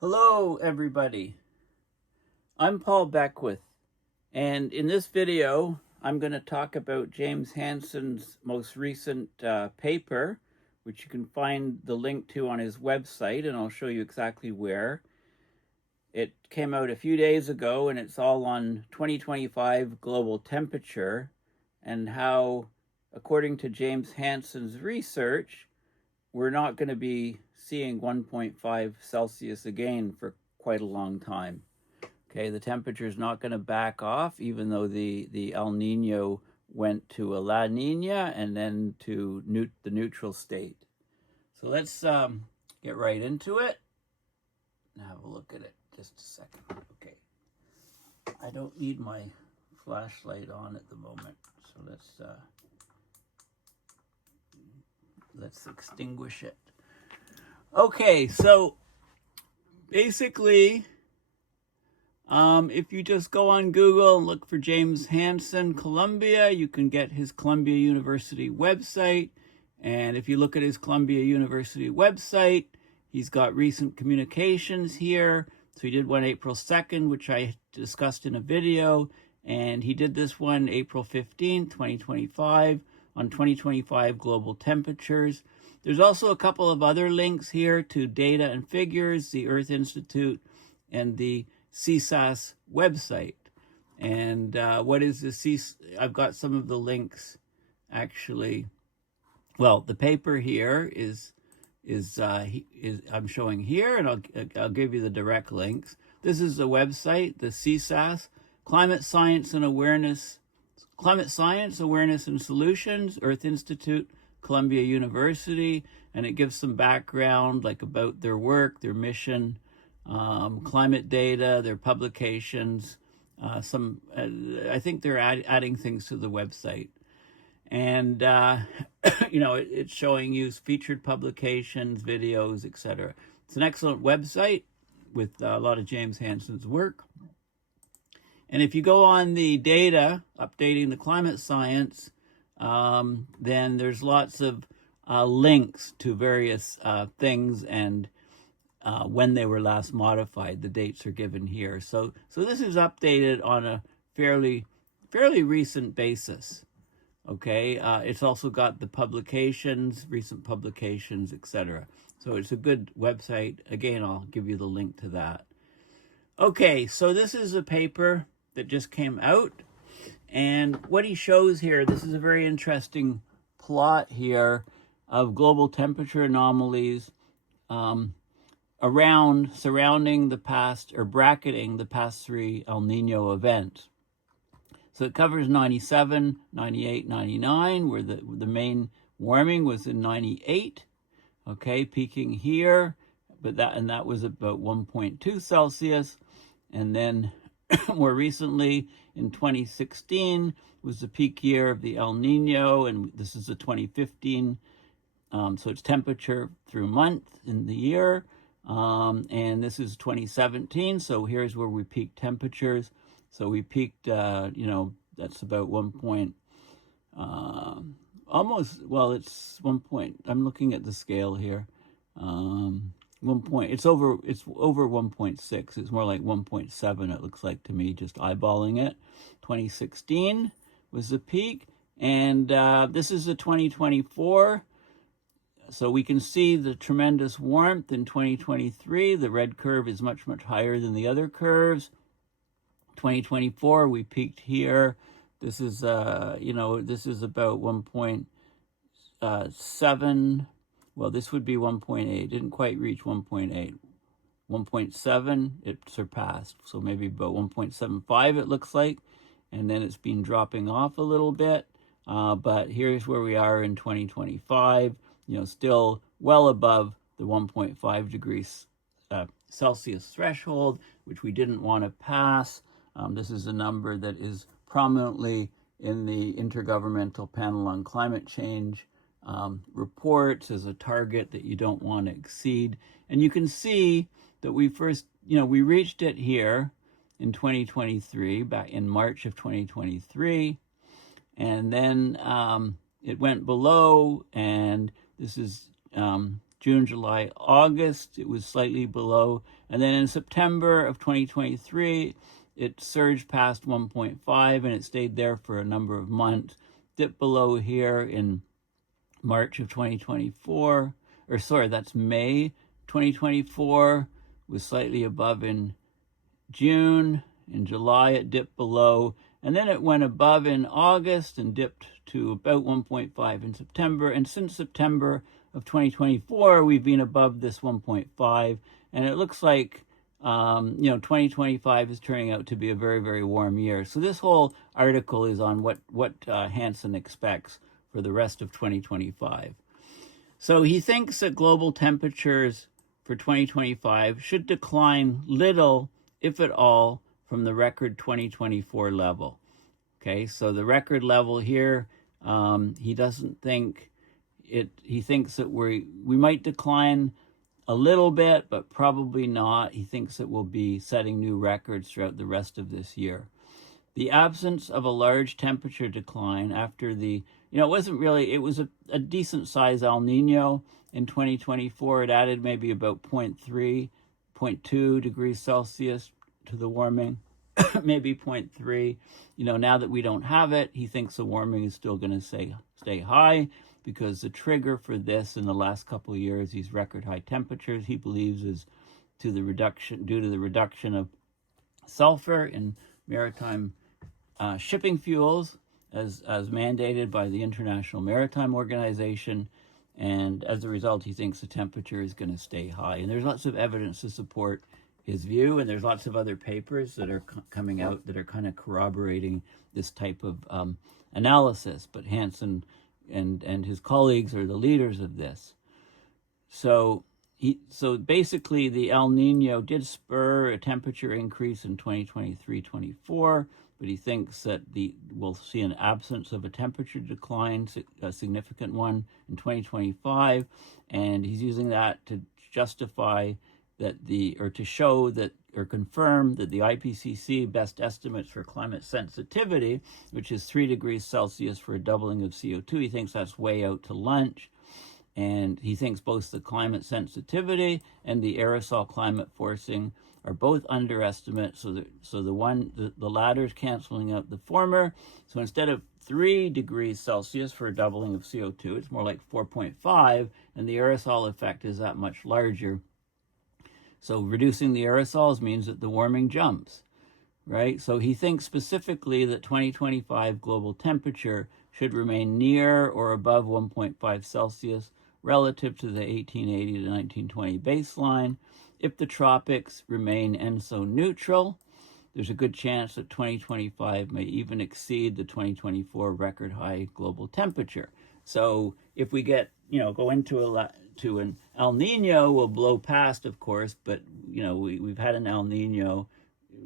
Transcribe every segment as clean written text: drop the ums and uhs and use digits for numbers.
Hello everybody, I'm Paul Beckwith, and in this video I'm going to talk about James Hansen's most recent paper, which you can find the link to on his website, and I'll show you exactly where. It came out a few days ago, and it's all on 2025 global temperature and how, according to James Hansen's research, we're not going to be seeing 1.5 Celsius again for quite a long time. Okay, the temperature is not going to back off, even though the El Nino went to a La Nina and then to the neutral state. So let's get right into it and have a look at it. Just a second. Okay, I don't need my flashlight on at the moment, so let's extinguish it. Okay, so basically, if you just go on Google and look for James Hansen, Columbia, you can get his Columbia University website. And if you look at his Columbia University website, he's got recent communications here. So he did one April 2nd, which I discussed in a video. And he did this one April 15th, 2025, on 2025 global temperatures. There's also a couple of other links here to data and figures, the Earth Institute, and the CSAS website. And what is the CSAS? I've got some of the links, actually. Well, the paper here is I'm showing here, and I'll give you the direct links. This is the website, the CSAS, Climate Science, Awareness and Solutions, Earth Institute, Columbia University, and it gives some background like about their work, their mission, climate data, their publications, I think they're adding things to the website. And, it's showing you featured publications, videos, etc. It's an excellent website with a lot of James Hansen's work. And if you go on the data, updating the climate science, then there's lots of links to various things and when they were last modified. The dates are given here. So this is updated on a fairly recent basis. Okay, it's also got the publications, recent publications, etc. So it's a good website. Again, I'll give you the link to that. Okay, so this is a paper that just came out. And what he shows here, this is a very interesting plot here of global temperature anomalies surrounding the past, or bracketing the past three El Nino events. So it covers 97, 98, 99, where the main warming was in 98, okay, peaking here, that was about 1.2 Celsius. And then more recently, in 2016, was the peak year of the El Nino, and this is the 2015, so it's temperature through month in the year, and this is 2017, so here's where we peaked temperatures. So we peaked, that's about 1 point, it's 1 point, I'm looking at the scale here, 1 point, it's over 1.6, it's more like 1.7, it looks like to me, just eyeballing it. 2016 was the peak, and this is the 2024, so we can see the tremendous warmth in 2023. The red curve is much higher than the other curves. 2024, we peaked here. This is, this is about 1.7. Well, this would be 1.8. Didn't quite reach 1.8. 1.7, it surpassed. So maybe about 1.75, it looks like. And then it's been dropping off a little bit. But here's where we are in 2025. Still well above the 1.5 degrees Celsius threshold, which we didn't want to pass. This is a number that is prominently in the Intergovernmental Panel on Climate Change reports as a target that you don't want to exceed. And you can see that we reached it here in 2023, back in March of 2023. And then it went below, and this is June, July, August, it was slightly below. And then in September of 2023, it surged past 1.5 and it stayed there for a number of months. Dipped below here in March of 2024, or sorry, that's May 2024, was slightly above in June. In July, it dipped below, and then it went above in August and dipped to about 1.5 in September. And since September of 2024, we've been above this 1.5, and it looks like 2025 is turning out to be a very, very warm year. So this whole article is on what Hansen expects for the rest of 2025. So he thinks that global temperatures for 2025 should decline little, if at all, from the record 2024 level. Okay, so the record level here, he doesn't think it, he thinks that we might decline a little bit, but probably not. He thinks it will be setting new records throughout the rest of this year. The absence of a large temperature decline after the, it wasn't really, it was a decent size El Nino in 2024. It added maybe about 0.3, 0.2 degrees Celsius to the warming, maybe 0.3. Now that we don't have it, he thinks the warming is still going to stay high, because the trigger for this in the last couple of years, these record high temperatures, he believes is due to the reduction of sulfur in maritime shipping fuels as mandated by the International Maritime Organization. And as a result, he thinks the temperature is going to stay high. And there's lots of evidence to support his view, and there's lots of other papers that are coming out that are kind of corroborating this type of analysis. But Hansen and his colleagues are the leaders of this. So basically the El Nino did spur a temperature increase in 2023-24, but he thinks that we'll see an absence of a temperature decline, a significant one, in 2025, and he's using that to justify that to show that, or confirm that the IPCC best estimates for climate sensitivity, which is 3 degrees Celsius for a doubling of CO2, he thinks that's way out to lunch. And he thinks both the climate sensitivity and the aerosol climate forcing are both underestimates. So the latter is canceling out the former. So instead of 3 degrees Celsius for a doubling of CO2, it's more like 4.5, and the aerosol effect is that much larger. So reducing the aerosols means that the warming jumps, right? So he thinks specifically that 2025 global temperature should remain near or above 1.5 Celsius relative to the 1880 to 1920 baseline. If the tropics remain ENSO-neutral, there's a good chance that 2025 may even exceed the 2024 record high global temperature. So if we get, go into an El Nino, will blow past, of course, but we've had an El Nino.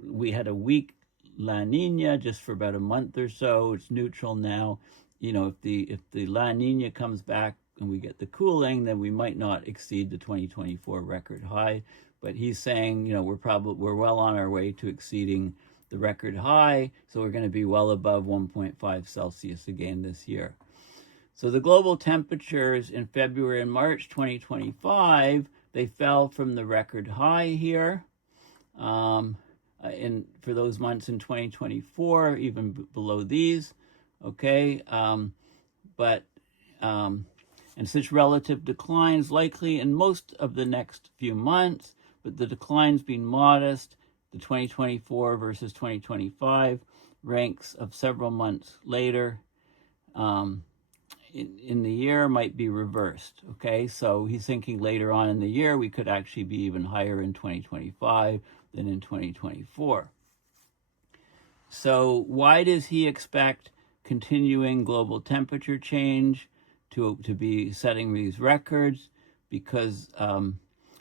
We had a weak La Nina just for about a month or so. It's neutral now. If the La Nina comes back and we get the cooling, then we might not exceed the 2024 record high. But he's saying, we're well on our way to exceeding the record high, so we're going to be well above 1.5 Celsius again this year. So the global temperatures in February and March 2025, they fell from the record high here. For those months in 2024, even below these, okay? And such relative declines likely in most of the next few months, but the declines being modest, the 2024 versus 2025 ranks of several months later in the year might be reversed, okay? So he's thinking later on in the year we could actually be even higher in 2025 than in 2024. So why does he expect continuing global temperature change to be setting these records? Because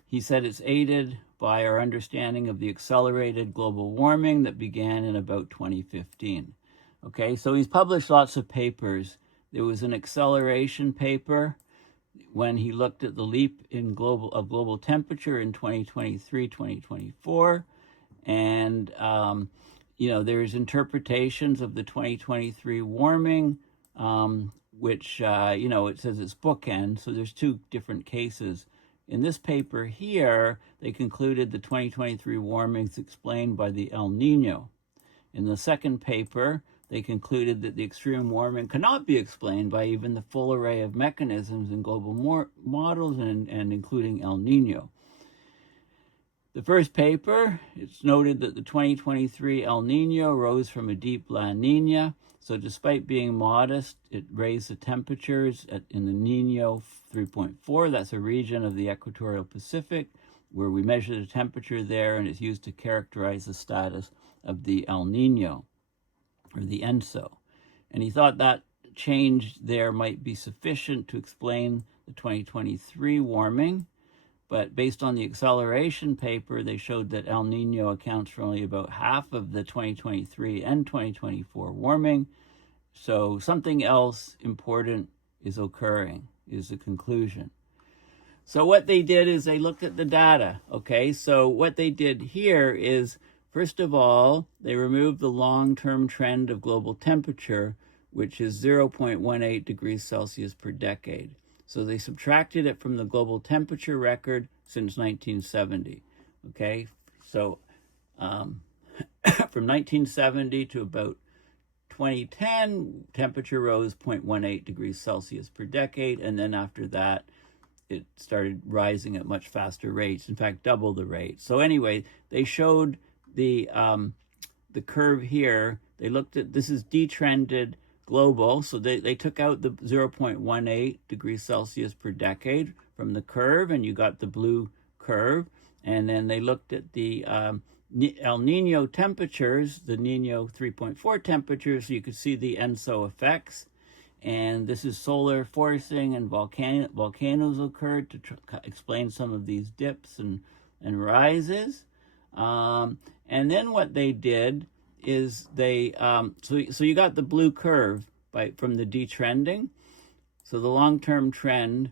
he said it's aided by our understanding of the accelerated global warming that began in about 2015. Okay, so he's published lots of papers. There was an acceleration paper when he looked at the leap in global temperature in 2023, 2024. And, there's interpretations of the 2023 warming, which, it says it's bookend. So there's two different cases in this paper here, they concluded the 2023 warming is explained by the El Nino. In the second paper, they concluded that the extreme warming cannot be explained by even the full array of mechanisms in global models and including El Nino. The first paper, it's noted that the 2023 El Nino rose from a deep La Nina. So despite being modest, it raised the temperatures in the Nino 3.4. That's a region of the equatorial Pacific where we measure the temperature there, and it's used to characterize the status of the El Nino, or the ENSO. And he thought that change there might be sufficient to explain the 2023 warming. But based on the acceleration paper, they showed that El Nino accounts for only about half of the 2023 and 2024 warming. So something else important is occurring, is the conclusion. So what they did is they looked at the data, okay? So what they did here is, first of all, they removed the long-term trend of global temperature, which is 0.18 degrees Celsius per decade. So they subtracted it from the global temperature record since 1970, okay? So from 1970 to about 2010, temperature rose 0.18 degrees Celsius per decade, and then after that, it started rising at much faster rates, in fact, double the rate. So anyway, they showed the curve here. They looked at, this is detrended global, so they took out the 0.18 degrees Celsius per decade from the curve, and you got the blue curve. And then they looked at the El Nino temperatures, the Nino 3.4 temperatures, so you could see the ENSO effects. And this is solar forcing, and volcanoes occurred to explain some of these dips and rises. And then what they did is they, so you got the blue curve from the detrending. So the long-term trend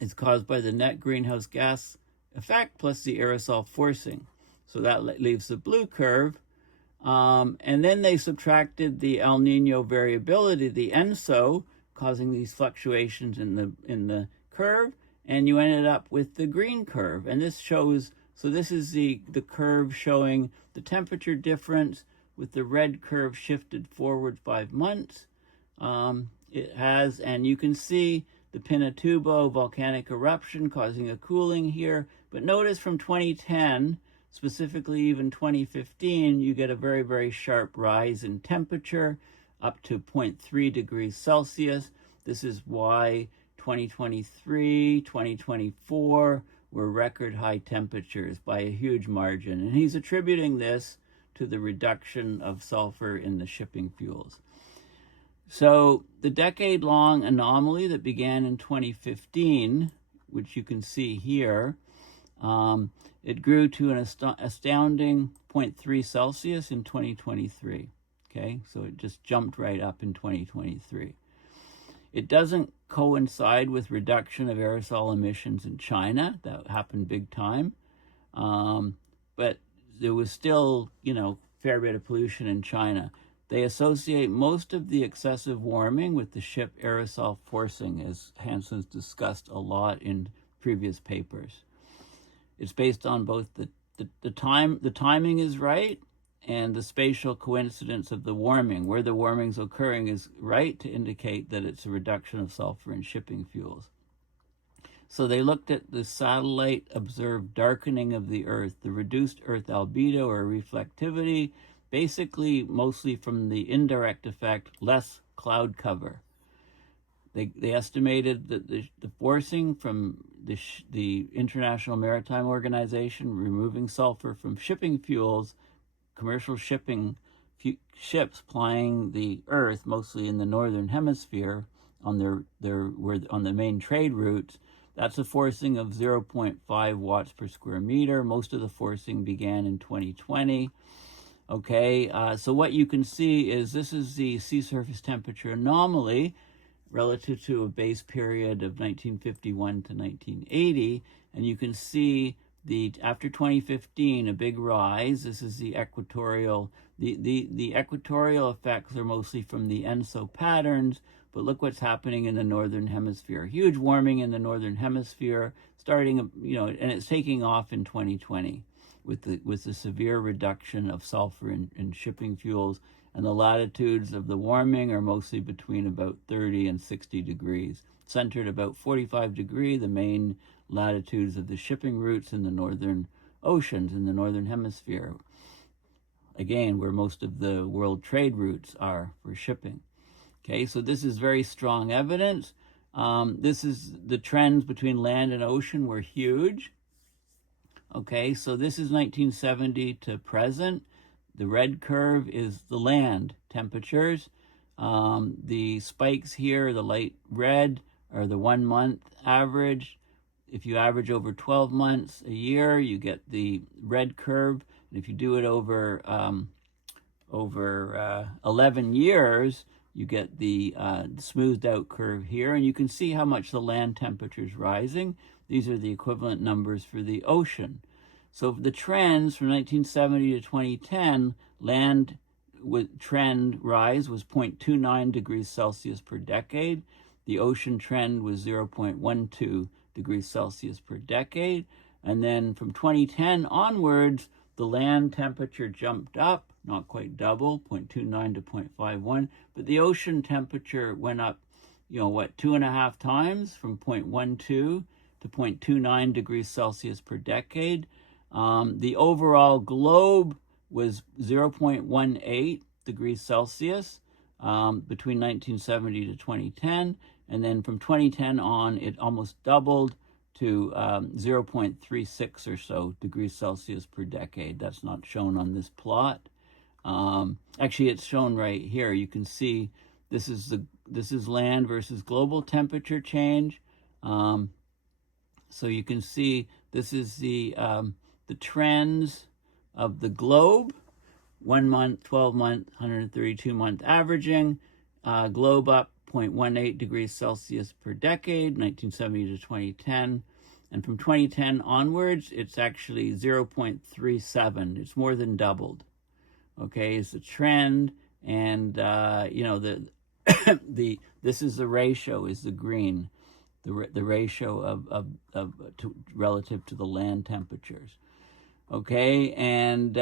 is caused by the net greenhouse gas effect plus the aerosol forcing. So that leaves the blue curve. And then they subtracted the El Nino variability, the ENSO, causing these fluctuations in the curve, and you ended up with the green curve. And this shows, so this is the curve showing the temperature difference with the red curve shifted forward 5 months. It has, and you can see the Pinatubo volcanic eruption causing a cooling here. But notice from 2010, specifically even 2015, you get a very, very sharp rise in temperature up to 0.3 degrees Celsius. This is why 2023, 2024 were record high temperatures by a huge margin. And he's attributing this to the reduction of sulfur in the shipping fuels. So the decade-long anomaly that began in 2015, which you can see here, it grew to an astounding 0.3 Celsius in 2023, okay? So it just jumped right up in 2023. It doesn't coincide with reduction of aerosol emissions in China. That happened big time. But there was still, fair bit of pollution in China. They associate most of the excessive warming with the ship aerosol forcing, as Hansen's discussed a lot in previous papers. It's based on both the timing is right, and the spatial coincidence of the warming. Where the warming's occurring is right to indicate that it's a reduction of sulfur in shipping fuels. So they looked at the satellite observed darkening of the Earth, the reduced Earth albedo or reflectivity, basically mostly from the indirect effect, less cloud cover. They estimated that the forcing from the International Maritime Organization removing sulfur from shipping fuels, commercial shipping ships plying the Earth, mostly in the northern hemisphere, on on the main trade routes. That's a forcing of 0.5 watts per square meter. Most of the forcing began in 2020. Okay, so what you can see is this is the sea surface temperature anomaly relative to a base period of 1951 to 1980, and you can see after 2015 a big rise. This is the equatorial. The equatorial effects are mostly from the ENSO patterns, But look what's happening in the northern hemisphere. Huge warming in the northern hemisphere, starting, and it's taking off in 2020 with the severe reduction of sulfur in shipping fuels. And the latitudes of the warming are mostly between about 30 and 60 degrees, centered about 45 degrees, the main latitudes of the shipping routes in the northern oceans in the northern hemisphere. Again, where most of the world trade routes are for shipping. Okay, so this is very strong evidence. This is the trends between land and ocean were huge. Okay, so this is 1970 to present. The red curve is the land temperatures. The spikes here, the light red, are the 1 month average. If you average over 12 months a year, you get the red curve. And if you do it over 11 years, you get the smoothed out curve here. And you can see how much the land temperature is rising. These are the equivalent numbers for the ocean. So the trends from 1970 to 2010, land with trend rise was 0.29 degrees Celsius per decade. The ocean trend was 0.12 degrees Celsius per decade. And then from 2010 onwards, the land temperature jumped up, not quite double, 0.29 to 0.51, but the ocean temperature went up, 2.5 times, from 0.12 to 0.29 degrees Celsius per decade. The overall globe was 0.18 degrees Celsius between 1970 to 2010. And then from 2010 on, it almost doubled to 0.36 or so degrees Celsius per decade. That's not shown on this plot. Actually, it's shown right here. You can see this is land versus global temperature change. So you can see this is the trends of the globe, 1 month, 12 month, 132 month averaging, globe up 0.18 degrees Celsius per decade, 1970 to 2010. And from 2010 onwards, it's actually 0.37. It's more than doubled. Okay, it's a trend. And, this is the ratio, is the green, the ratio relative to the land temperatures. Okay, and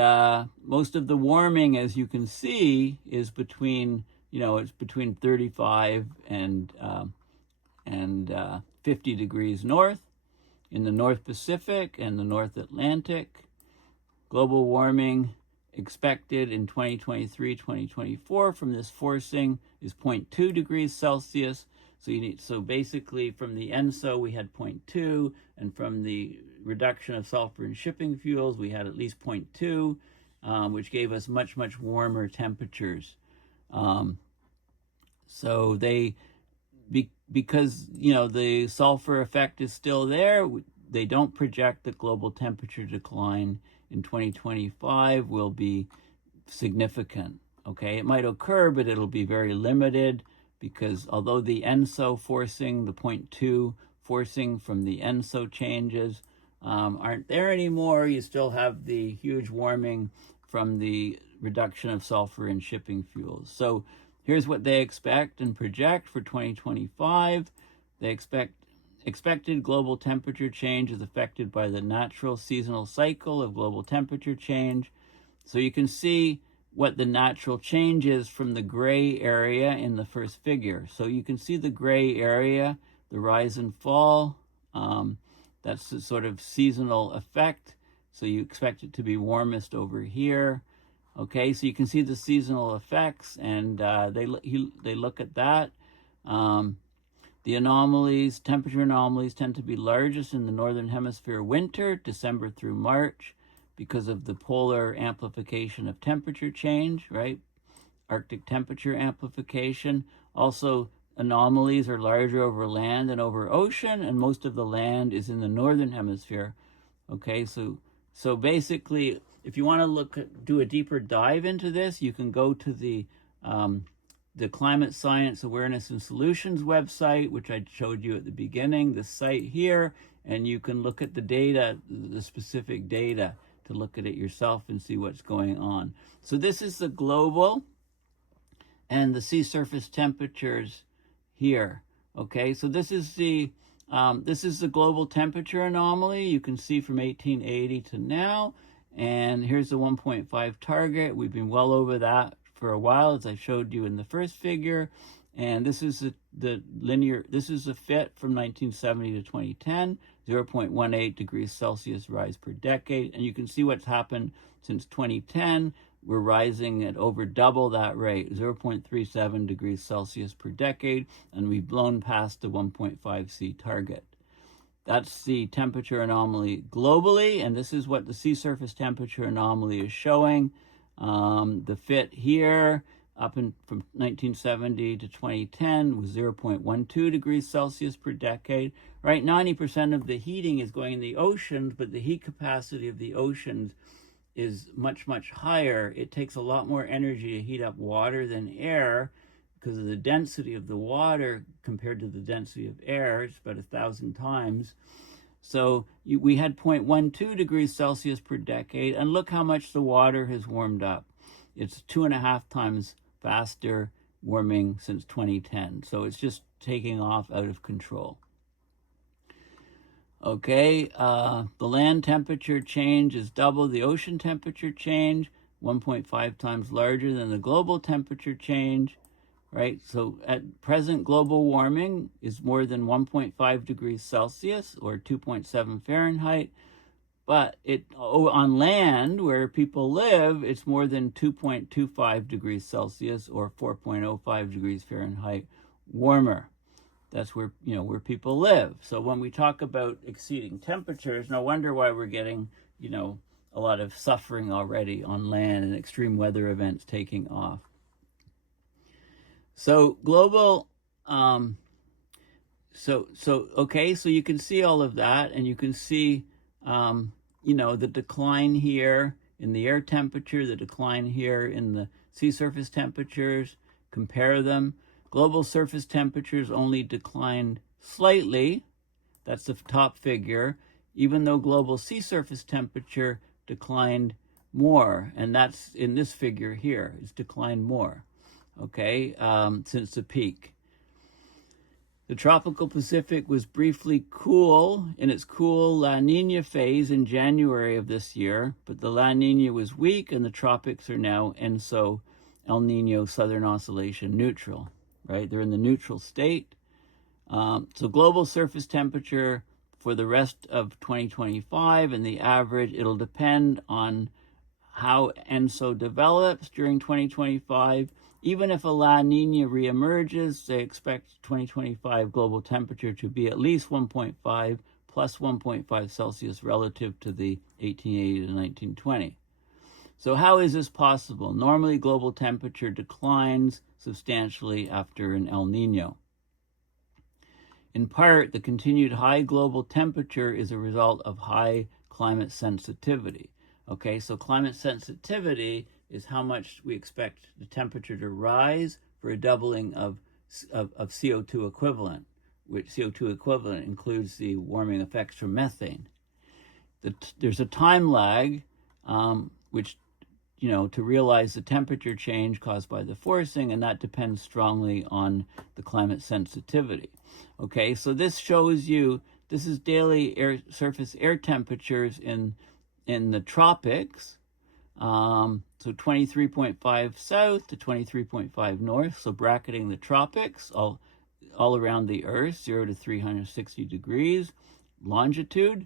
most of the warming, as you can see, is between, it's between 35 and 50 degrees north in the North Pacific and the North Atlantic. Global warming expected in 2023, 2024 from this forcing is 0.2 degrees Celsius. So basically from the ENSO we had 0.2, and from the reduction of sulfur in shipping fuels we had at least 0.2, which gave us much, much warmer temperatures. So because the sulfur effect is still there, they don't project that global temperature decline in 2025 will be significant. Okay, it might occur, but it'll be very limited, because although the ENSO forcing, the 0.2 forcing from the ENSO changes aren't there anymore, you still have the huge warming from the reduction of sulfur in shipping fuels. So here's what they expect and project for 2025. They expected global temperature change is affected by the natural seasonal cycle of global temperature change. So you can see what the natural change is from the gray area in the first figure. So you can see the gray area, the rise and fall. That's the sort of seasonal effect. So you expect it to be warmest over here. Okay, so you can see the seasonal effects, and they look at that. The anomalies, temperature anomalies, tend to be largest in the northern hemisphere winter, December through March, because of the polar amplification of temperature change, right? Arctic temperature amplification. Also, anomalies are larger over land than over ocean, and most of the land is in the northern hemisphere. Okay, so basically, if you want to do a deeper dive into this, you can go to the Climate Science Awareness and Solutions website, which I showed you at the beginning, this site here, and you can look at the data, the specific data, to look at it yourself and see what's going on. So this is the global, and the sea surface temperatures here. Okay, so this is the global temperature anomaly. You can see from 1880 to now, and here's the 1.5 target. We've been well over that for a while, as I showed you in the first figure. And this is the linear, this is the fit from 1970 to 2010, 0.18 degrees Celsius rise per decade. And you can see what's happened since 2010. We're rising at over double that rate, 0.37 degrees Celsius per decade, and we've blown past the 1.5 C target. That's the temperature anomaly globally, and this is what the sea surface temperature anomaly is showing. The fit here, from 1970 to 2010, was 0.12 degrees Celsius per decade. Right, 90% of the heating is going in the oceans, but the heat capacity of the oceans is much, much higher. It takes a lot more energy to heat up water than air because of the density of the water compared to the density of air. It's about 1,000 times. So we had 0.12 degrees Celsius per decade, and look how much the water has warmed up. It's 2.5 times faster warming since 2010. So it's just taking off out of control. Okay, the land temperature change is double the ocean temperature change, 1.5 times larger than the global temperature change, right? So at present, global warming is more than 1.5 degrees Celsius or 2.7 Fahrenheit. But on land where people live, it's more than 2.25 degrees Celsius or 4.05 degrees Fahrenheit warmer. That's where people live. So when we talk about exceeding temperatures, no wonder why we're getting, a lot of suffering already on land and extreme weather events taking off. So global, so you can see all of that, and you can see, the decline here in the air temperature, the decline here in the sea surface temperatures, compare them. Global surface temperatures only declined slightly. That's the top figure, even though global sea surface temperature declined more. And that's in this figure here. It's declined more, okay, since the peak. The tropical Pacific was briefly cool in its cool La Nina phase in January of this year, but the La Nina was weak, and the tropics are now ENSO, El Nino Southern Oscillation neutral. Right, they're in the neutral state. So global surface temperature for the rest of 2025 and the average, it'll depend on how ENSO develops during 2025. Even if a La Nina reemerges, they expect 2025 global temperature to be at least 1.5 plus 1.5 Celsius relative to the 1880 to 1920. So how is this possible? Normally, global temperature declines substantially after an El Nino. In part, the continued high global temperature is a result of high climate sensitivity. Okay, so climate sensitivity is how much we expect the temperature to rise for a doubling of CO2 equivalent, which CO2 equivalent includes the warming effects from methane. There's a time lag, which to realize the temperature change caused by the forcing, and that depends strongly on the climate sensitivity. Okay, so this shows you, this is daily surface air temperatures in the tropics. So 23.5 south to 23.5 north, so bracketing the tropics all around the Earth, 0 to 360 degrees longitude.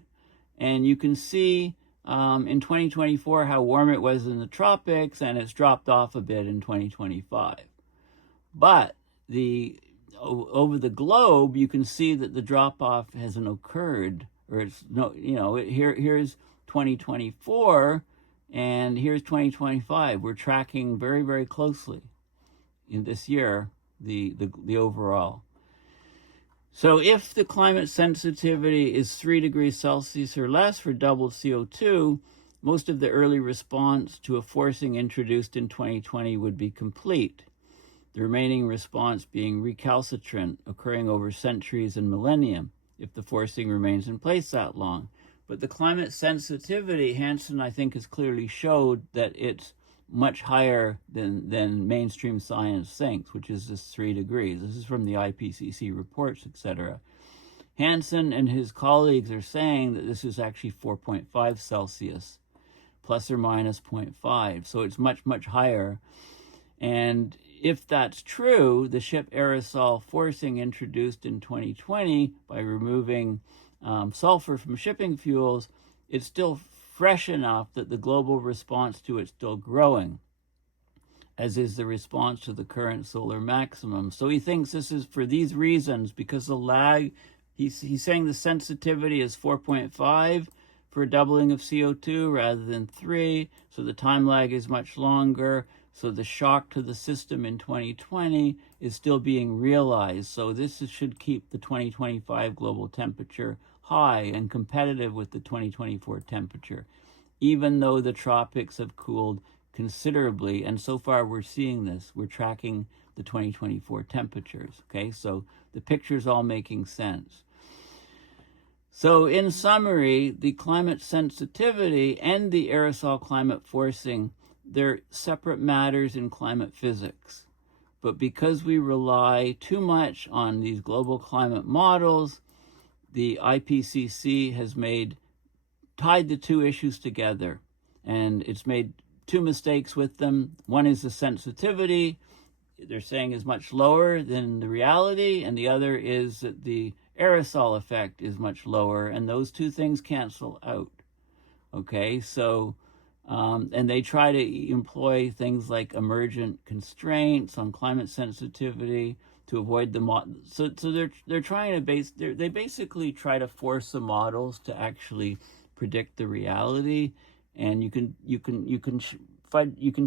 And you can see in 2024 how warm it was in the tropics, and it's dropped off a bit in 2025. But over the globe, you can see that the drop-off hasn't occurred, or it's here's 2024 and here's 2025. We're tracking very, very closely in this year the overall. So if the climate sensitivity is 3 degrees Celsius or less for doubled CO2, most of the early response to a forcing introduced in 2020 would be complete, the remaining response being recalcitrant, occurring over centuries and millennium if the forcing remains in place that long. But the climate sensitivity, Hansen, I think, has clearly showed that it's much higher than mainstream science thinks, which is just 3 degrees. This is from the IPCC reports, etc. Hansen and his colleagues are saying that this is actually 4.5 Celsius, plus or minus 0.5. So it's much, much higher. And if that's true, the ship aerosol forcing introduced in 2020 by removing sulfur from shipping fuels, it's still fresh enough that the global response to it's still growing, as is the response to the current solar maximum. So he thinks this is for these reasons, because the lag, he's saying the sensitivity is 4.5 for a doubling of CO2 rather than 3, so the time lag is much longer. So the shock to the system in 2020 is still being realized. So this should keep the 2025 global temperature high and competitive with the 2024 temperature, even though the tropics have cooled considerably. And so far we're seeing this. We're tracking the 2024 temperatures. Okay, so the picture's all making sense. So in summary, the climate sensitivity and the aerosol climate forcing, they're separate matters in climate physics. But because we rely too much on these global climate models, the IPCC has tied the two issues together, and it's made two mistakes with them. One is the sensitivity, they're saying is much lower than the reality, and the other is that the aerosol effect is much lower, and those two things cancel out. Okay, so and they try to employ things like emergent constraints on climate sensitivity to avoid the so they're trying to they basically try to force the models to actually predict the reality, and you can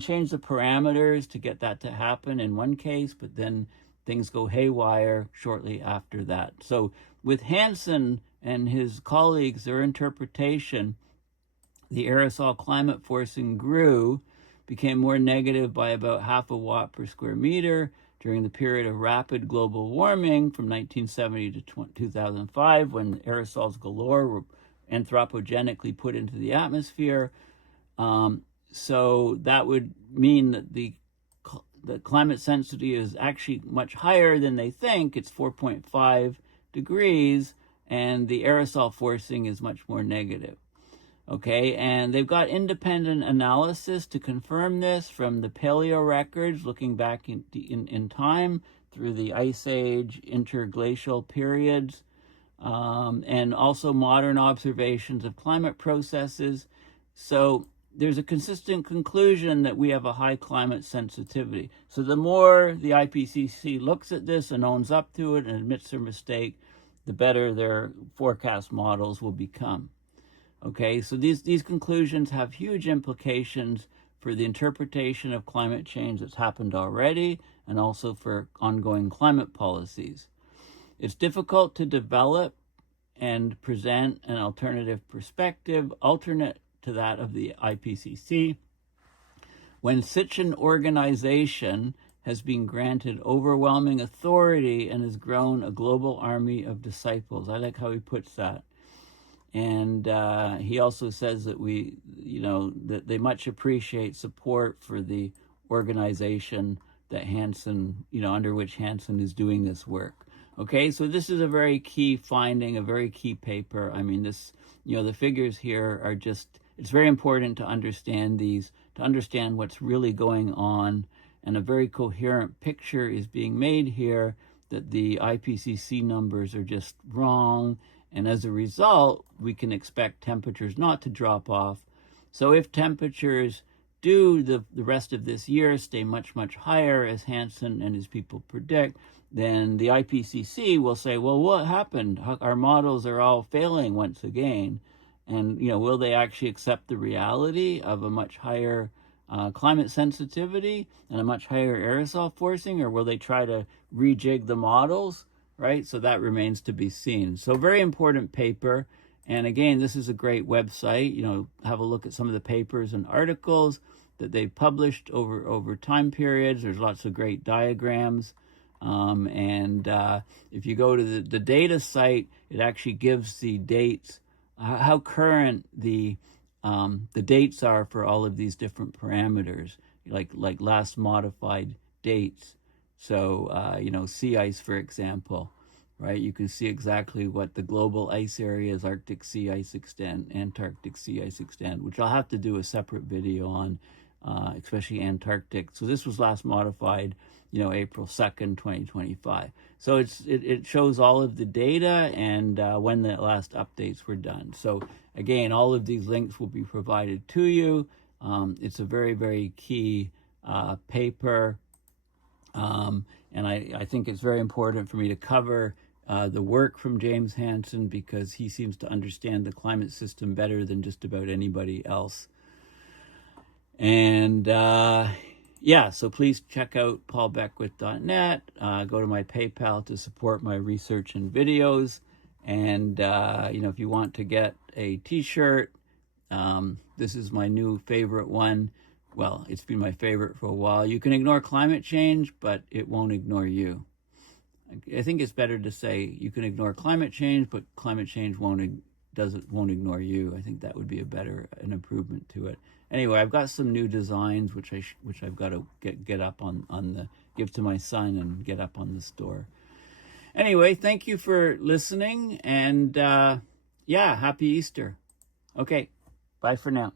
change the parameters to get that to happen in one case, but then things go haywire shortly after that. So with Hansen and his colleagues, their interpretation, the aerosol climate forcing became more negative by about 0.5 watt per square meter during the period of rapid global warming from 1970 to 2005, when aerosols galore were anthropogenically put into the atmosphere. So that would mean that the climate sensitivity is actually much higher than they think. It's 4.5 degrees, and the aerosol forcing is much more negative. Okay, and they've got independent analysis to confirm this from the paleo records, looking back in time through the Ice Age, interglacial periods, and also modern observations of climate processes. So there's a consistent conclusion that we have a high climate sensitivity. So the more the IPCC looks at this and owns up to it and admits their mistake, the better their forecast models will become. Okay, so these conclusions have huge implications for the interpretation of climate change that's happened already, and also for ongoing climate policies. It's difficult to develop and present an alternative perspective, alternate to that of the IPCC, when such an organization has been granted overwhelming authority and has grown a global army of disciples. I like how he puts that. And he also says that that they much appreciate support for the organization that Hansen, under which Hansen is doing this work. Okay, so this is a very key finding, a very key paper. I mean, the figures here are just, it's very important to understand these, to understand what's really going on, and a very coherent picture is being made here that the IPCC numbers are just wrong. And as a result, we can expect temperatures not to drop off. So if temperatures do the rest of this year stay much, much higher, as Hansen and his people predict, then the IPCC will say, well, what happened? Our models are all failing once again. And, will they actually accept the reality of a much higher climate sensitivity and a much higher aerosol forcing, or will they try to rejig the models? Right? So that remains to be seen. So very important paper. And again, this is a great website. Have a look at some of the papers and articles that they've published over time periods. There's lots of great diagrams. And if you go to the data site, it actually gives the dates, how current the dates are for all of these different parameters. like last modified dates. So, you know, sea ice, for example, right? You can see exactly what the global ice areas, Arctic sea ice extent, Antarctic sea ice extent, which I'll have to do a separate video on, especially Antarctic. So this was last modified, you know, April 2nd, 2025. So it shows all of the data and when the last updates were done. So again, all of these links will be provided to you. It's a very, very key paper. And I think it's very important for me to cover the work from James Hansen, because he seems to understand the climate system better than just about anybody else. And yeah, so please check out paulbeckwith.net. Go to my PayPal to support my research and videos. And, you know, if you want to get a t-shirt, this is my new favorite one. Well, it's been my favorite for a while. You can ignore climate change, but it won't ignore you. I think it's better to say you can ignore climate change, but climate change won't ignore you. I think that would be an improvement to it. Anyway, I've got some new designs which I've got to get up give to my son and get up on the store. Anyway, thank you for listening, and yeah, happy Easter. Okay, bye for now.